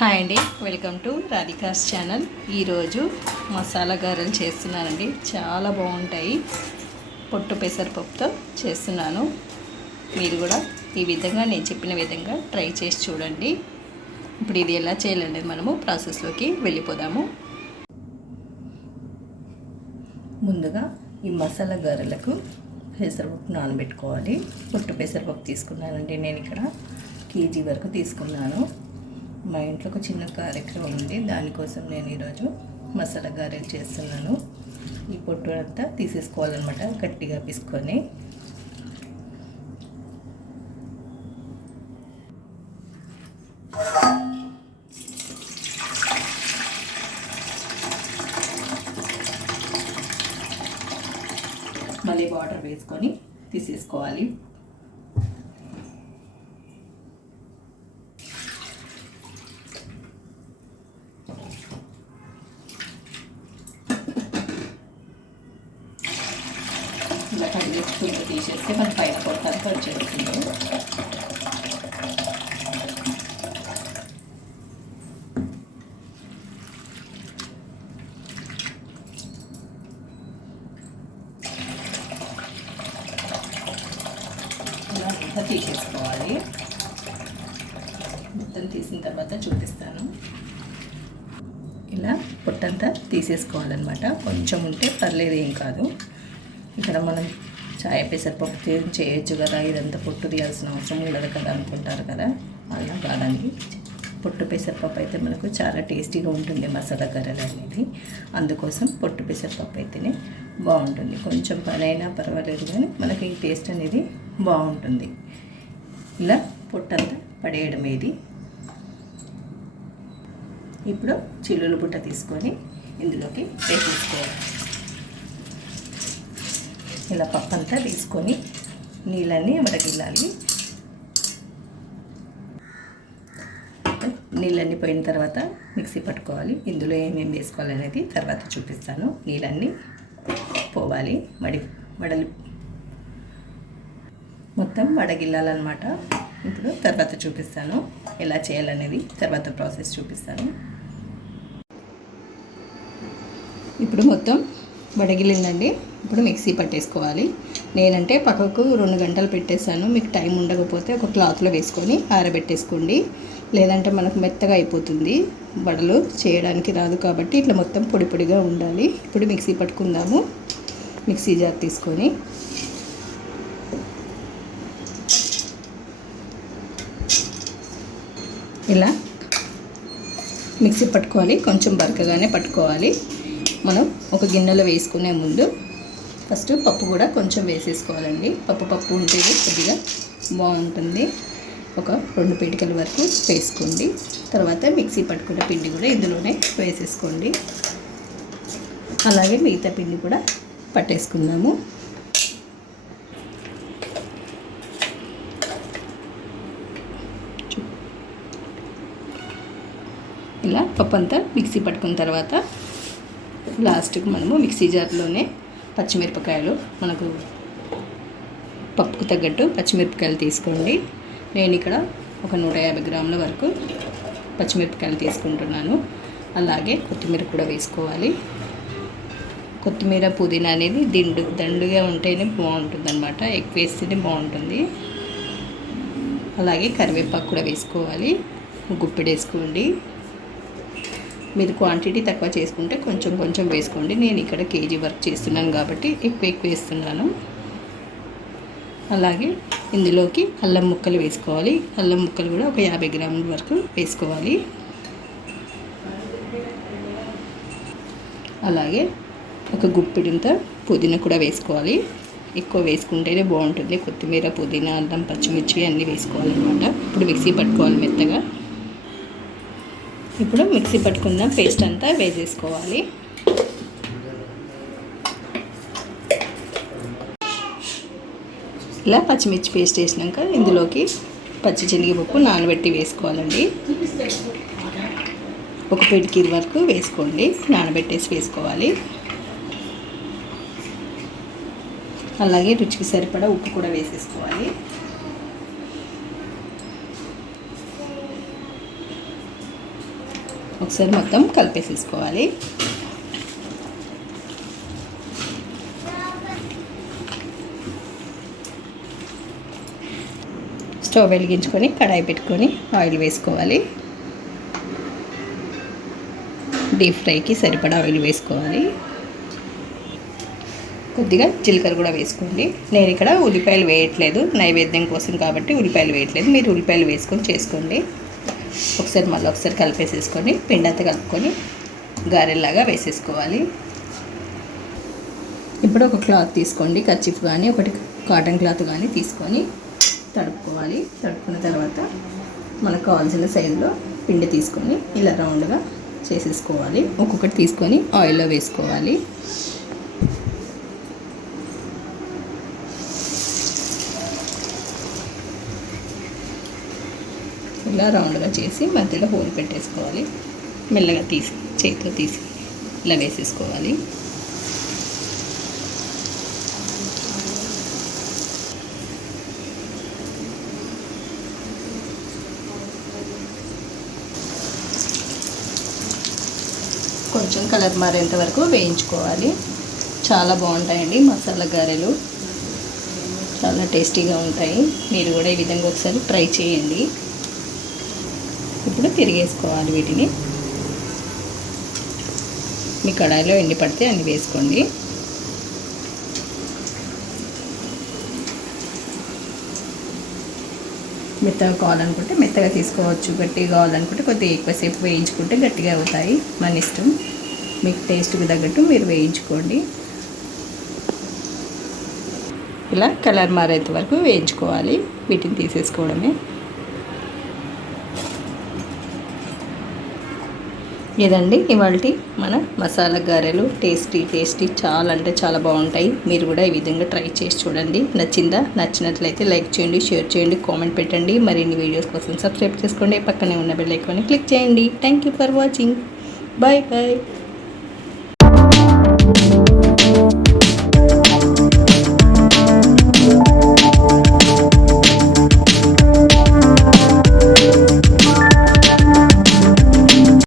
Hi అండి, welcome to Radhika's channel. ఈరోజు మసాలా గారెలు చేస్తున్నానండి. చాలా బాగుంటాయి. పొట్టు పెసరపప్పుతో చేస్తున్నాను. మీరు కూడా ఈ విధంగా నేను చెప్పిన విధంగా ట్రై చేసి చూడండి. ఇప్పుడు ఇది ఎలా చేయాలండి, మనము ప్రాసెస్లోకి వెళ్ళిపోదాము. ముందుగా ఈ మసాలా గారెలకు పెసరపప్పు నానబెట్టుకోవాలి. పొట్టు పెసరపప్పు తీసుకున్నానండి. నేను ఇక్కడ కేజీ వరకు తీసుకున్నాను. మా ఇంట్లో ఒక చిన్న కార్యక్రమం ఉంది, దానికోసం నేను ఈరోజు మసాలా గారెలు చేస్తున్నాను. ఈ పొట్టు అంతా తీసేసుకోవాలన్నమాట, గట్టిగా పిసుకొని. మళ్ళీ వాటర్ వేసుకొని తీసేసుకోవాలి. ఇలా కడిగేసుకుంటూ తీసేస్తే మన పైన పొట్టానికి వచ్చేస్తుంది. ఇలా అంతా తీసేసుకోవాలి. మొత్తం తీసిన తర్వాత చూపిస్తాను. ఇలా పొట్టంతా తీసేసుకోవాలన్నమాట. కొంచెం ఉంటే పర్లేదు, ఏం కాదు. ఇక్కడ మనం చాయ్ పెసరపప్పు చేయొచ్చు కదా, ఇదంతా పొట్టు తీయాల్సిన అవసరం ఉండదు కదా అనుకుంటారు కదా, అలా కాదండి. పొట్టు పెసరపప్పు అయితే మనకు చాలా టేస్టీగా ఉంటుంది మసాలా గారెలు అనేది. అందుకోసం పొట్టు పెసరపప్పు అయితేనే బాగుంటుంది. కొంచెం పని అయినా పర్వాలేదు, కానీ మనకి ఈ టేస్ట్ అనేది బాగుంటుంది. ఇలా పొట్టంతా పడేయడం ఇది. ఇప్పుడు చిల్లులు బుట్ట తీసుకొని ఇందులోకి వేసేసుకోవాలి. ఇలా పప్పు అంతా తీసుకొని నీళ్ళన్నీ వడగిల్లాలి. నీళ్ళన్నీ పోయిన తర్వాత మిక్సీ పట్టుకోవాలి. ఇందులో ఏమేమి వేసుకోవాలనేది తర్వాత చూపిస్తాను. నీళ్ళన్నీ పోవాలి, వడలి మొత్తం వడగిల్లాలన్నమాట. ఇప్పుడు తర్వాత చూపిస్తాను ఎలా చేయాలనేది, తర్వాత ప్రాసెస్ చూపిస్తాను. ఇప్పుడు మొత్తం వడగిలిందండి. ఇప్పుడు మిక్సీ పట్టేసుకోవాలి. నేనంటే పక్కకు 2 గంటలు పెట్టేశాను. మీకు టైం ఉండకపోతే ఒక క్లాత్లో వేసుకొని ఆరబెట్టేసుకోండి. లేదంటే మనకు మెత్తగా అయిపోతుంది, వడలు చేయడానికి రాదు. కాబట్టి ఇట్లా మొత్తం పొడి పొడిగా ఉండాలి. ఇప్పుడు మిక్సీ పట్టుకుందాము. మిక్సీ జార్ తీసుకొని ఇలా మిక్సీ పట్టుకోవాలి. కొంచెం బరకగానే పట్టుకోవాలి. మనం ఒక గిన్నెలో వేసుకునే ముందు ఫస్ట్ పప్పు కూడా కొంచెం వేసేసుకోవాలండి. పప్పు ఉంటేనే కొద్దిగా బాగుంటుంది. ఒక 2 పీటికల వరకు వేసుకోండి. తర్వాత మిక్సీ పట్టుకున్న పిండి కూడా ఇందులోనే వేసేసుకోండి. అలాగే మిగతా పిండి కూడా పట్టేసుకుందాము. ఇలా పప్పు అంతా మిక్సీ పట్టుకున్న తర్వాత లాస్ట్కి మనము మిక్సీ జార్లోనే పచ్చిమిరపకాయలు, మనకు పప్పుకు తగ్గట్టు పచ్చిమిరపకాయలు తీసుకోండి. నేను ఇక్కడ ఒక 150 గ్రాముల వరకు పచ్చిమిరపకాయలు తీసుకుంటున్నాను. అలాగే కొత్తిమీర కూడా వేసుకోవాలి. కొత్తిమీర పుదీనా అనేది దండుగా ఉంటేనే బాగుంటుంది అన్నమాట. ఎక్కువ వేస్తేనే బాగుంటుంది. అలాగే కరివేపాకు కూడా వేసుకోవాలి. గుప్పెడు వేసుకోండి. మీరు క్వాంటిటీ తక్కువ చేసుకుంటే కొంచెం వేసుకోండి. నేను ఇక్కడ కేజీ వరకు చేస్తున్నాను కాబట్టి ఎక్కువ వేస్తున్నాను. అలాగే ఇందులోకి అల్లం ముక్కలు వేసుకోవాలి. అల్లం ముక్కలు కూడా ఒక 50 గ్రాముల వరకు వేసుకోవాలి. అలాగే ఒక గుప్పెడంత పుదీనా కూడా వేసుకోవాలి. ఎక్కువ వేసుకుంటేనే బాగుంటుంది. కొత్తిమీర, పుదీనా, అల్లం, పచ్చిమిర్చి అన్నీ వేసుకోవాలన్నమాట. ఇప్పుడు మిక్సీ పట్టుకోవాలి మెత్తగా. ఇప్పుడు మిక్సీ పట్టుకున్న పేస్ట్ అంతా వేసేసుకోవాలి. ఇలా పచ్చిమిర్చి పేస్ట్ వేసినాక ఇందులోకి పచ్చి శనగపప్పు నానబెట్టి వేసుకోవాలండి. ఒక పిడికిల వరకు వేసుకోండి, నానబెట్టేసి వేసుకోవాలి. అలాగే రుచికి సరిపడా ఉప్పు కూడా వేసేసుకోవాలి. ఒకసారి మొత్తం కలిపేసేసుకోవాలి. స్టవ్ వెలిగించుకొని కడాయి పెట్టుకొని ఆయిల్ వేసుకోవాలి. డీప్ ఫ్రైకి సరిపడా ఆయిల్ వేసుకోవాలి. కొద్దిగా జీలకర్ర కూడా వేసుకోండి. నేను ఇక్కడ ఉల్లిపాయలు వేయట్లేదు, నైవేద్యం కోసం కాబట్టి ఉల్లిపాయలు వేయట్లేదు. మీరు ఉల్లిపాయలు వేసుకొని చేసుకోండి. ఒకసారి కలిపేసేసుకొని పిండి అంతా కలుపుకొని గారెల్లాగా వేసేసుకోవాలి. ఇప్పుడు ఒక క్లాత్ తీసుకోండి, కర్చీఫ్ కానీ ఒకటి కాటన్ క్లాత్ కానీ తీసుకొని తడుపుకోవాలి. తడుపుకున్న తర్వాత మనకు కావాల్సిన సైజులో పిండి తీసుకొని ఇలా రౌండ్గా చేసేసుకోవాలి. ఒక్కొక్కటి తీసుకొని ఆయిల్లో వేసుకోవాలి. ఇలా రౌండ్గా చేసి మధ్యలో హోల్ పెట్టేసుకోవాలి. మెల్లగా చేతితో తీసి ఇలా వేసేసుకోవాలి. కొంచెం కలర్ మారేంత వరకు వేయించుకోవాలి. చాలా బాగుంటాయండి మసాలా గారెలు, చాలా టేస్టీగా ఉంటాయి. మీరు కూడా ఈ విధంగా ఒకసారి ట్రై చేయండి. ఇప్పుడు తిరిగేసుకోవాలి వీటిని. మీ కడాయిలో ఎన్ని పడితే అన్ని వేసుకోండి. మెత్తగా కావాలనుకుంటే మెత్తగా తీసుకోవచ్చు, గట్టిగా కావాలనుకుంటే కొద్దిగా ఎక్కువసేపు వేయించుకుంటే గట్టిగా అవుతాయి. మన ఇష్టం, మీకు టేస్ట్కి తగ్గట్టు మీరు వేయించుకోండి. ఇలా కలర్ మారేంత వరకు వేయించుకోవాలి. వీటిని తీసేసుకోవడమే. ఇదండి ఇవాల్టి మన మసాలా గారెలు. టేస్టీ చాలా అంటే చాలా బాగుంటాయి. మీరు కూడా ఈ విధంగా ట్రై చేసి చూడండి. నచ్చిందా? నచ్చినట్లయితే లైక్ చేయండి, షేర్ చేయండి, కామెంట్ పెట్టండి. మరిన్ని వీడియోస్ కోసం సబ్స్క్రైబ్ చేసుకోండి. పక్కనే ఉన్న బెల్ ఐకాన్ని క్లిక్ చేయండి. Thank you for watching. Bye bye.